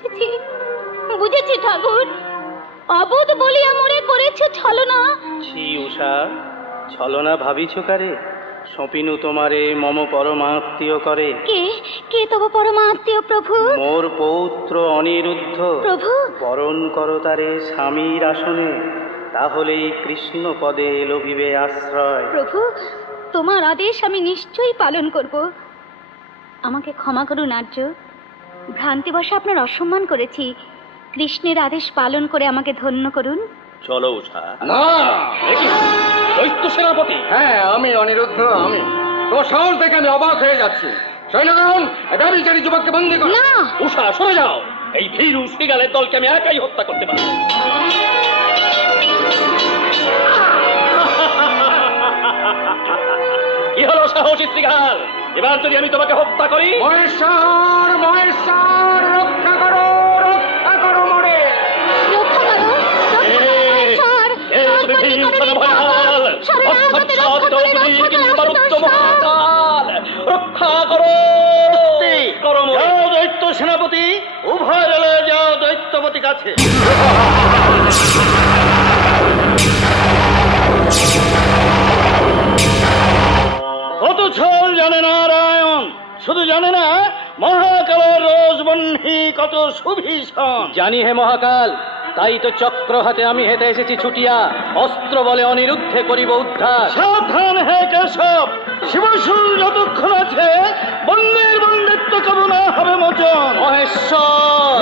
বুঝেছি বুঝেছি ঠাকুর, অবোধ বলিয়া মোরে করেছ ছলনা। ছি উষা, ছলনা ভাবিছ কারে? সপিনু তোমারে মম পরমাত্মীয় করে। কে কে তব পরমাত্মীয় প্রভু? মোর পৌত্র অনিরুদ্ধ। প্রভু বরণ করো তারে স্বামীর আসনে, তাহলেই কৃষ্ণ পদে লভিবে আশ্রয়। প্রভু, তোমার আদেশ আমি নিশ্চয়ই পালন করব। আমাকে ক্ষমা করুন আর্য, ভ্রান্তিবশে আপনার অসম্মান করেছি। কৃষ্ণের আদেশ পালন করে আমাকে ধন্য করুন। চলো উষা। না, দৈত্য সেনাপতি। হ্যাঁ, আমি অনিরুদ্ধ। আমি তোর সাহস দেখে আমি অবাক হয়ে যাচ্ছি। সৈন্যগণ, এই ব্যভিচারী যুবককে বন্দী করো। না। উষা, সরে যাও। এই ভীরু শৃগালের দলকে আমি একাই হত্যা করতে পারি। কি হলো সাহসী শৃগাল? এবার যদি আমি তোমাকে হত্যা করি? মহেশ্বর, মহেশ্বর, রক্ষা করো, রক্ষা করো মোরে। রক্ষা করো, রক্ষা করো, দৈত্য সেনাপতি, উভয় দলে যাও দৈত্যপতি কাছে। কত ছল জানে নারায়ণ, শুধু জানে না মহাকালের রোজবহ্নি কত সুভীষণ। জানি হে মহাকাল, তাই তো চক্র হাতে আমি হেঁটে এসেছি ছুটিয়া, অস্ত্র বলে অনিরুদ্ধে করিব উদ্ধার। সাবধান হে কেশব, শিবশুল যতক্ষণ আছে বন্দের বন্দিত্ব কবু না হবে মোচন। মহেশ্বর,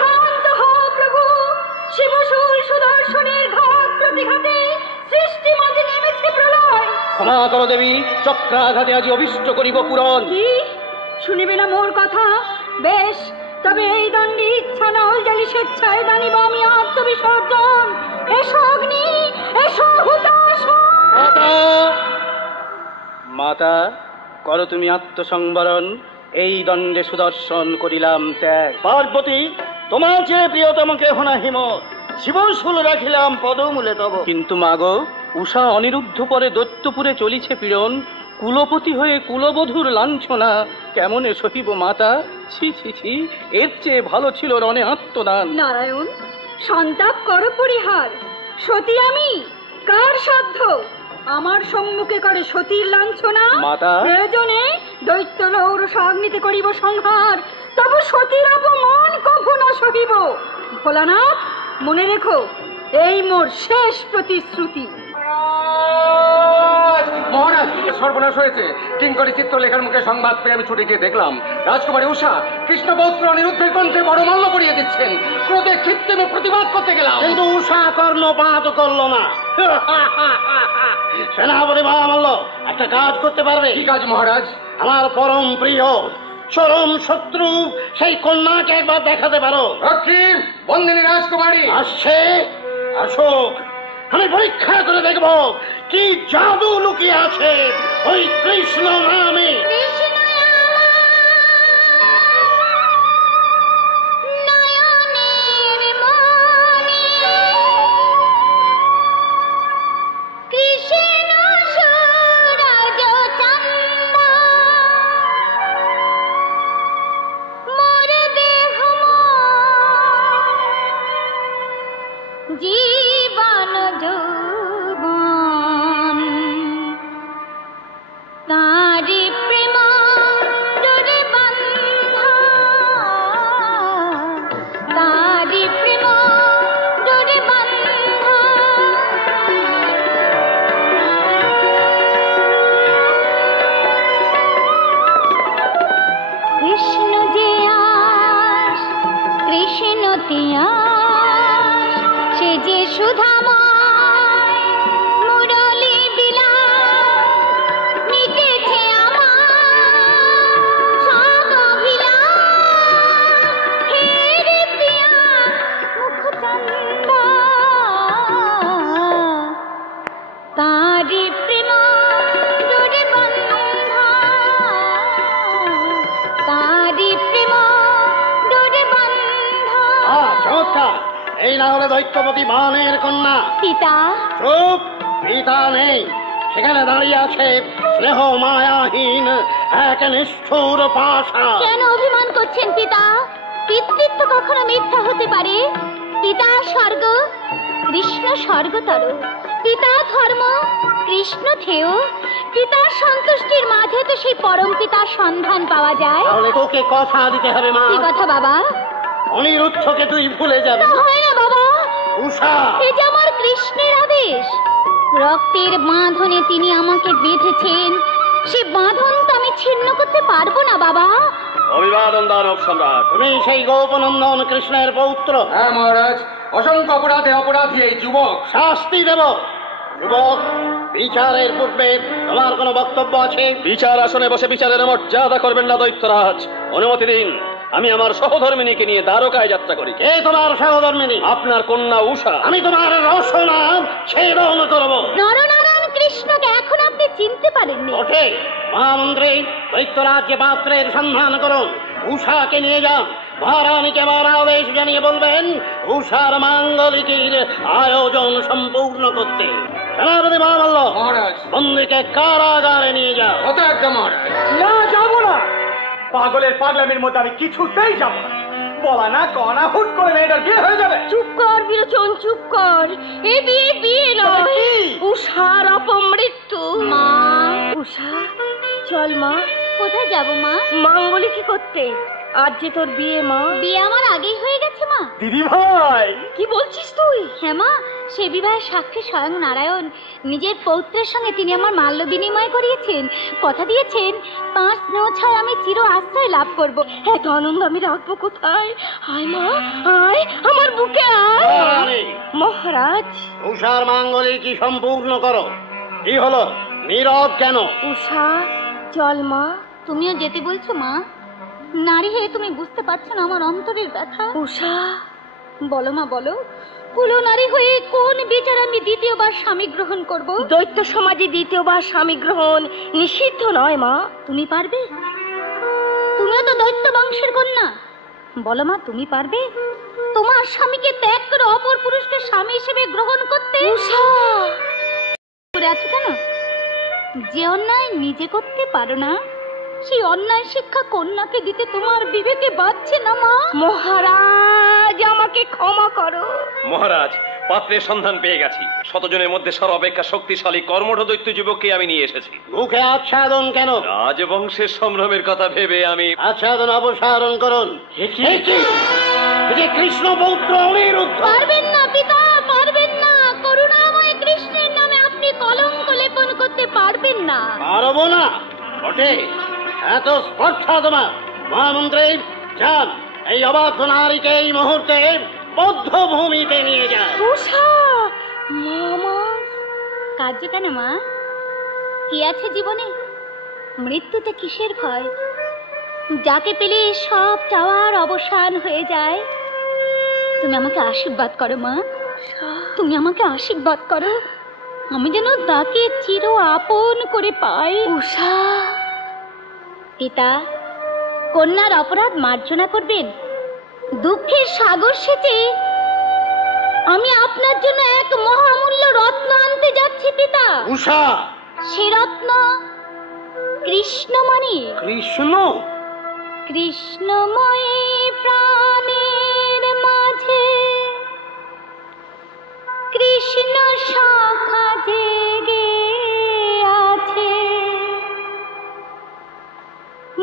শান্ত হও প্রভু। শিবশূল সুদর্শনের ঘাত প্রতিঘাতে সৃষ্টি মাঝে নেমেছে প্রলয়। ক্ষমা করো দেবী, চক্রাঘাতে আজি অভিষ্ট করিব পূরণ। কি শুনিবে না মোর কথা? বেশ, তবে এই দণ্ডে ইচ্ছা না হল জালি স্বেচ্ছায় দানিব আমি আত্মবিসর্জন। এসো অগ্নি, এসো হুতাশ। মাতা, মাতা, করো তুমি আত্মসংবরণ। এই দণ্ডে সুদর্শন করিলাম ত্যাগ। পার্বতী, তোমার চেয়ে প্রিয়তমকে হনাহিম, শিবশুল রাখিলাম পদমূলে তব। কিন্তু মাগো, উষা অনিরুদ্ধ পরে দৈত্যপুরে চলিছে পীড়ন, কুলপতি হয়ে কুলবধূর লাঞ্ছনা কেমনে সহিব মাতা? ছি ছি ছি, এর চেয়ে ভালো ছিল রণে আত্মদান। নারায়ণ, সন্তাপ করো পরিহার। সতী আমি, কার সাধ্য আমার সম্মুখে করে সতীর লাঞ্ছনা? মাতা, প্রয়োজনে দৈত্য লৌর অগ্নিতে করিব সংহার, তবু সতীর অপমান কভু না সহিব। ভোলানাথ, মনে রেখো, এই মোর শেষ প্রতিশ্রুতি। মহারাজ, সর্বনাশ হয়েছে। কিঙ্করী চিত্রলেখার মুখে সংবাদ পেয়ে আমি ছুটে গিয়ে দেখলাম রাজকুমারী উষা কৃষ্ণপৌত্র অনিরুদ্ধের কণ্ঠে বড় মাল্য পরিয়ে দিচ্ছেন। ক্রোধে ক্ষিপ্ত আমি প্রতিবাদ করতে গেলাম, কিন্তু উষা কর্ণপাত করল না। সেনাপতি মহামাল্য, একটা কাজ করতে পারবে? কি কাজ মহারাজ? আমার পরম প্রিয় চরম শত্রু সেই কন্যাকে একবার দেখাতে পারো। বন্দিনী রাজকুমারী আসছে, আসুক, আমি পরীক্ষা করে দেখব কি জাদু লুকিয়ে আছে ওই কৃষ্ণ নামে। জীবন যৌবন তারি প্রেম ডোরে বান্ধা, তারি প্রেম ডোরে বান্ধা। কৃষ্ণ যে আস, কৃষ্ণ তিয়াস, সে যে সুধাময় মুরলী বিলাস, মিটেছে আমার সব অভিলাষ। হে রে প্রিয়া মুখচন্দা, তারি প্রেম ডোরে বান্ধা, তারি প্রেম ডোরে বান্ধা। চমৎকার! এই না হলে দৈত্যপতি বানের কন্যা পিতা। চুপ! পিতা নেই, সেখানে দাঁড়িয়ে আছে স্নেহ মায়াহীন এক নিষ্ঠুর পাষা। কেন অভিমান করছেন পিতা? পিতৃত্ব কখনো মিথ্যা হতে পারে? পিতা স্বর্গ, কৃষ্ণ স্বর্গতর। পিতা ধর্ম, কৃষ্ণ থেয়। পিতার সন্তুষ্টির মাঝে তো সেই পরম পিতার সন্ধান পাওয়া যায়। তাহলে তোকে কথা দিতে হবে মা। কি কথা বাবা? অনিরুদ্ধকে তুই ভুলে যাবি। তা হয় না বাবা, উষা, এ যে আমার কৃষ্ণের আদেশ। রক্তের বাঁধনে তিনি আমাকে বেঁধেছেন, সে বাঁধন তো আমি ছিন্ন করতে পারবো না বাবা। অভিবাদন দানব সম্রাট। তুমি সেই গোপনন্দন কৃষ্ণের পৌত্র। হ্যাঁ মহারাজ, অসংখ্য অপরাধে অপরাধী এই যুবক। শাস্তি দেব। যুবক, বিচারের পূর্বে তোমার কোনো বক্তব্য আছে? বিচার আসনে বসে বিচারের মর্যাদা করবেন না দৈত্যরাজ। অনুমতি দিন, আমি আমার সহধর্মিনীকে নিয়ে দ্বারকায় যাত্রা করি। কে তোমার সহধর্মিনী? আপনার কন্যা উষা। আমি তোমার রসনা ছেদন করব। নরনারায়ণ কৃষ্ণকে এখন আপনি চিনতে পারেননি। ওঠে মহামন্ত্রী, দৈত্যরাজ্যে পাত্রের সন্ধান করুন, উষাকে নিয়ে যান। মহারানীকে আমার আদেশ জানিয়ে বলবেন উষার মাঙ্গলিকের আয়োজন সম্পূর্ণ করতে। সেনাপতি মহামল্ল, মহারাজ। বন্দীকে কারাগারে নিয়ে যাও। হতে একটা মহারাজ। না, যাব না। পাগলের পাগলামির মধ্যে আমি কিছুতেই যাব না। বলা না কনা হুট করে মেয়েটার বিয়ে হয়ে যাবে। চুপ কর বিরোচন, চুপ কর। এ বিয়ে বিয়ে নয়, কি? উষার অপমৃত্যু। মা, উষা চল মা। কোথায় যাব মা? মাঙ্গলিক করতে। আজ যে তোর বিয়ে মা। বিয়ে আমার আগেই হয়ে গেছে মা। দিদি ভাই, কি বলছিস তুই? হ্যাঁ মা, সে বিবাহের সাক্ষী স্বয়ং নারায়ণ নিজের পৌত্রের সঙ্গে তিনি আমার মাল্য বিনিময় করিয়েছেন। কথা দিয়েছেন 5-9-6 আমি চির আশ্রয় লাভ করব। এত আনন্দ আমি রাখবো কোথায়? আয় মা, আয় আমার বুকে আয়। মহারানী, মহারাজ। উষার মাঙ্গলিকী সম্পূর্ণ করো। কি হলো, নীরব কেন? উষা চল মা। তুমিও যেতে বলছো মা? নারী হয়ে তুমি বুঝতে পারছো না আমার অন্তরের ব্যথা? উষা বলো মা, বলো। কুলো নারী হয়ে কোন বিচার আমি দ্বিতীয়বার স্বামী গ্রহণ করব? দৈত্য সমাজে দ্বিতীয়বার স্বামী গ্রহণ নিষিদ্ধ নয় মা। তুমি পারবে? তুমিও তো দৈত্য বংশের কন্যা। বলো মা, তুমি পারবে তোমার স্বামীকে ত্যাগ করে অপর পুরুষকে স্বামী হিসেবে গ্রহণ করতে? উষা করে আছো কেন? যে অন্যায় নিজে করতে পারো না, সেই অন্যায় শিক্ষা কন্যাকে দিতে তোমার বিবেকে বাঁচছে না মা? মহারাজ, আমাকে ক্ষমা করো। মহারাজ, পাত্রের সন্ধান পেয়ে গেছি। শতজনের মধ্যে সর্বাপেক্ষা শক্তিশালী কর্মঠ দৈত্য যুবককে আমি নিয়ে এসেছি। মুখে আচ্ছাদন কেন? রাজবংশের সম্ভ্রমের কথা ভেবে আমি। আচ্ছাদন অপসারণ করুন। কৃষ্ণ পৌত্র অনিরুদ্ধ। পারবেন না পিতা, পারবেন না। করুণাময় কৃষ্ণের নামে আপনি কলঙ্ক লেপন করতে পারবেন না। পারবো না? ওঠে এত স্পর্ধা তোমার? মহামন্ত্রী যান, এই অবাধ্য নারীকে এই মুহূর্তে বদ্ধ ভূমিতে নিয়ে যান। উষা মামা, কার্য কেন মা? কি আছে জীবনে? মৃত্যুতে কিসের ভয়? যাকে পেলে সব চাওয়ার অবসান হয়ে যায়। তুমি আমাকে আশীর্বাদ করো মা, তুমি আমাকে আশীর্বাদ করো। আমি যেন তাকে চির আপন করে পাই। উষা পিতা, কন্যার অপরাধ মার্জনা করবেন। দুঃখের সাগর সেচে আমি আপনার জন্য এক মহামূল্য রত্ন আনতে যাচ্ছি পিতা। উষা, সে রত্ন কৃষ্ণমণি। কৃষ্ণ? কৃষ্ণময়ী প্রাণের মাঝে কৃষ্ণ শাখা জেগে আছে।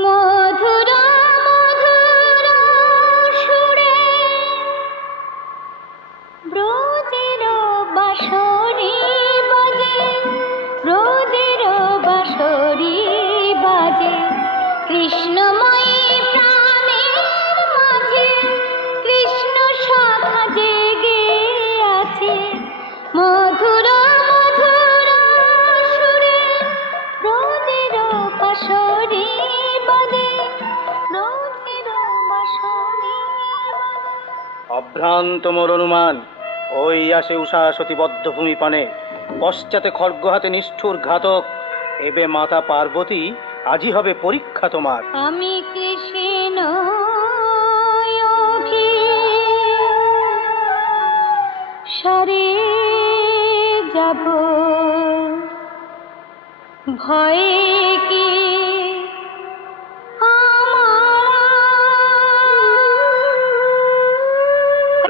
মধুর মধুর সুরে ব্রজের বাঁশরি বাজে, ব্রজের বাঁশরি বাজে। কৃষ্ণময়ী প্রাণের মাঝে কৃষ্ণ শাখা জেগে আছে। মধুর মধুর সুরে ব্রজের বাঁশরি বাজে, ব্রজের বাঁশরি বাজে। অভ্রান্ত মোর অনুমান, ওই আসে উষা সতী বদ্ধভূমি পানে, পশ্চাতে খড়গ হাতে নিষ্ঠুর ঘাতক। এবে মাতা পার্বতী, আজই হবে পরীক্ষা তোমার। আমি কৃষ্ণ সরে যাব, ভয়ে কি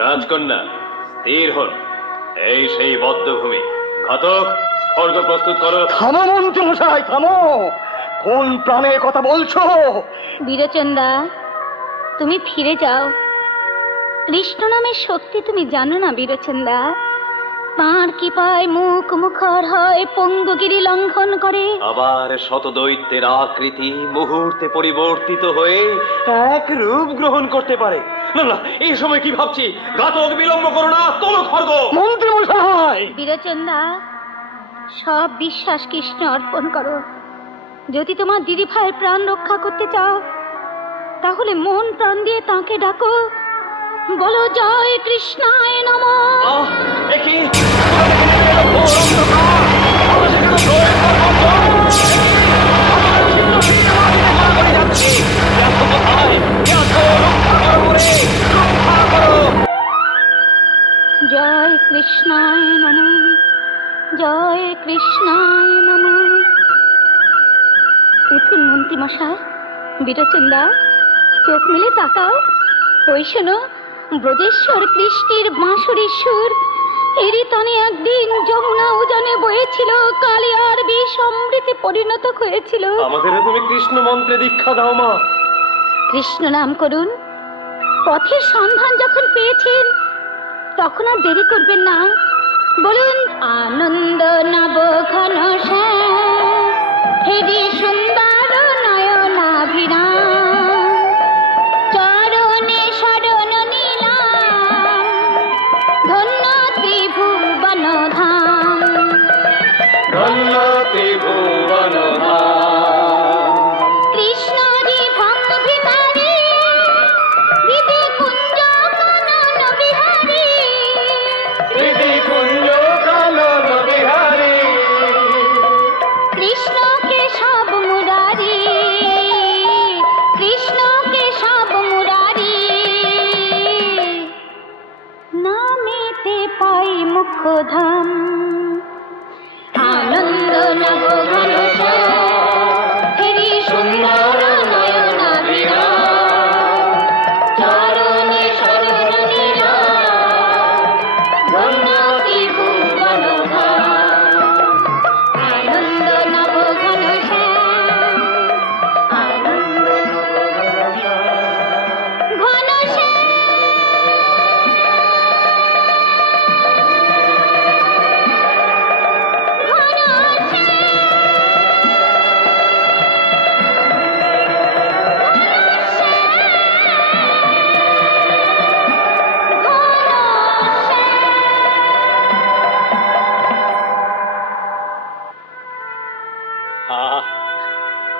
রাজকন্যা স্থির হন। এই সেই বদ্ধভূমি। ঘাতক, খড়গ প্রস্তুত করো। থামো মন্ত্রী মশাই, থামো। কোন প্রাণের কথা বলছো? বীরচন্দা, তুমি ফিরে যাও। কৃষ্ণ নামের শক্তি তুমি জানো না বীরচন্দা? তাঁর কৃপায় মুখ মুখর হয়, পঙ্গুগিরি লঙ্ঘন করে। আবার শত দৈত্যের আকৃতি মুহূর্তে পরিবর্তিত হয়ে এক রূপ গ্রহণ করতে পারে। না না, এই সময় কি ভাবছি? ঘাতক, বিলম্ব করো না, তোলো খড়গ। মন্ত্রী মশাই! বীরচন্দা, সব বিশ্বাস কৃষ্ণ অর্পণ করো। যদি তোমার দিদি ভাইয়ের প্রাণ রক্ষা করতে চাও, তাহলে মন প্রাণ দিয়ে তাকে ডাকো, বলো জয় কৃষ্ণায় নমঃ। একই জয় কৃষ্ণায় নমঃ, জয় কৃষ্ণায় নমঃ। উঠুন মন্ত্রী মশাই। বীরচন্দা, চোখ মেলে তাকাও। ওই শোনো, ব্রজেশ্বর কৃষ্ণের বাঁশুরীর সুর, এরই তানে একদিন যমুনা উজানে বয়েছিল, কালিয়ার বিষ অমৃতে পরিণত হয়েছিল। আমাদেরও তুমি কৃষ্ণ মন্ত্রে দীক্ষা দাও মা। কৃষ্ণ নাম করুন। পথের সন্ধান যখন পেয়েছেন, তখন আর দেরি করবেন না। বলুন, আনন্দ নব ঘন হেরি সুন্দর নয়নাভিরাম, চরণে শরণ নিলাম, ধন্য ত্রিভুবন ধাম, ধন্য ত্রিভুবন ধাম। কৃষ্ণজি ভক্ত ভিখারি, হৃদি কুঞ্জ কানন বিহারী, হৃদি কুঞ্জ কানন বিহারী, কৃষ্ণ কেশব মুরারি, কৃষ্ণ কেশব মুরারি, নামেতে পাই মুখ্য ধাম। আনন্দ নব ঘন হেরি সুন্দর নয়নাভিরাম, চরণে শরণ নিলাম, ধন্য ত্রিভুবন ধাম। আনন্দ নব ঘন আনন্দ ঘন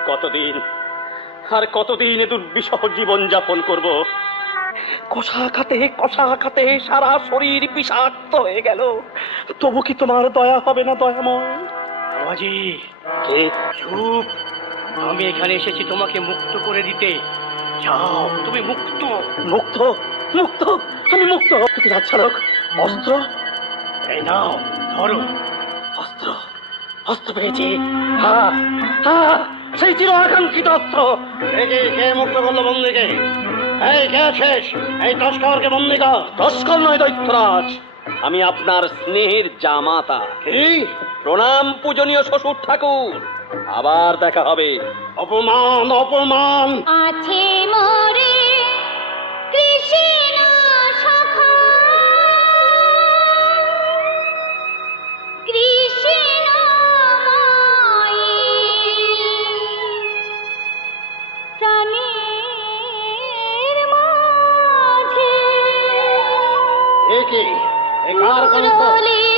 কতদিন আর কতদিন এ দুর্বিষহ জীবন যাপন করব? কষা খাতে সারা শরীর বিষাক্ত হয়ে গেল। তবু কি তোমার দয়া হবে না দয়াময়? বাবাজি, কে? চুপ। আমি এখানে এসেছি তোমাকে মুক্ত করে দিতে। যাও, তুমি মুক্ত। মুক্ত? মুক্ত? আমি মুক্ত? কিন্তু রাজচালক, অস্ত্র? এই নাও, ধরো। অস্ত্র? অস্ত্র পেয়েছি। হ্যাঁ হ্যাঁ, সেই চির আকাঙ্ক্ষিত অস্ত্র। কে মুক্ত করলো বন্দিকে? এই কে আছিস? এই তস্করকে বন্দি কর। তস্কর নয় দৈত্যরাজ, আমি আপনার স্নেহের জামাতা। কি? প্রণাম পূজনীয় শ্বশুর ঠাকুর, আবার দেখা হবে। অপমান, অপমান! আছে মোরে কৃষ্ণ সখা, কৃষ্ণময়ী প্রাণের মাঝে। এ কি? এ কার কণ্ঠ?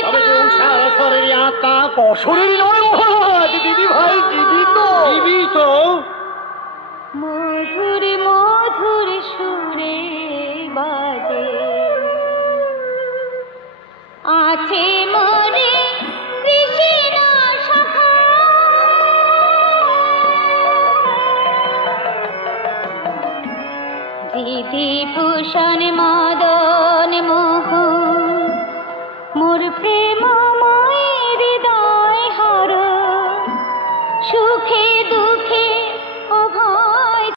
তবে কি উষার শরীরী আত্মা? অশরীর নয় মহারাজ, দিদি ভাই জীবিত। জীবিত? মধুর মধুর সুরে বাজে, আছে মোরে কৃষ্ণ সখা, বিধি ভূষণ মদন